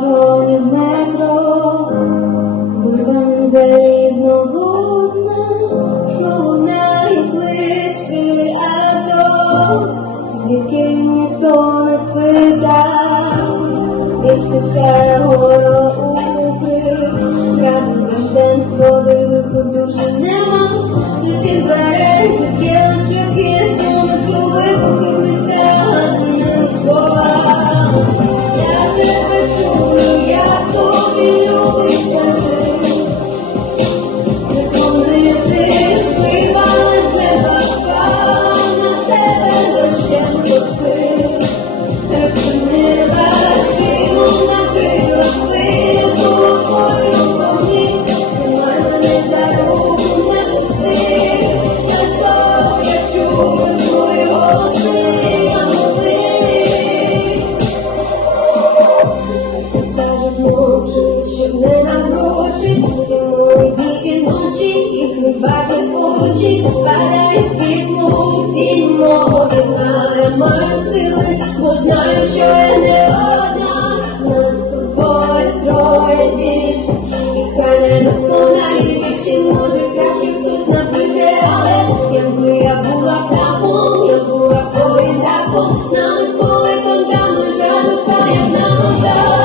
вагонів метро, гурбан залізно гудна, лунає клички азов, звідки ніхто не спитав, Ісуска гору укрив, я дождем сводив, дуже не. бачить очі, падає світло у тінь мого вікна. Я маю сили, бо знаю, що я не одна. Нас з тобою троє більше, і хай не досконалій вірші, може краще хтось напише, але якби я була птахом, я була твоїм птахом, навіть коли контакту, жадуша, як на ножах.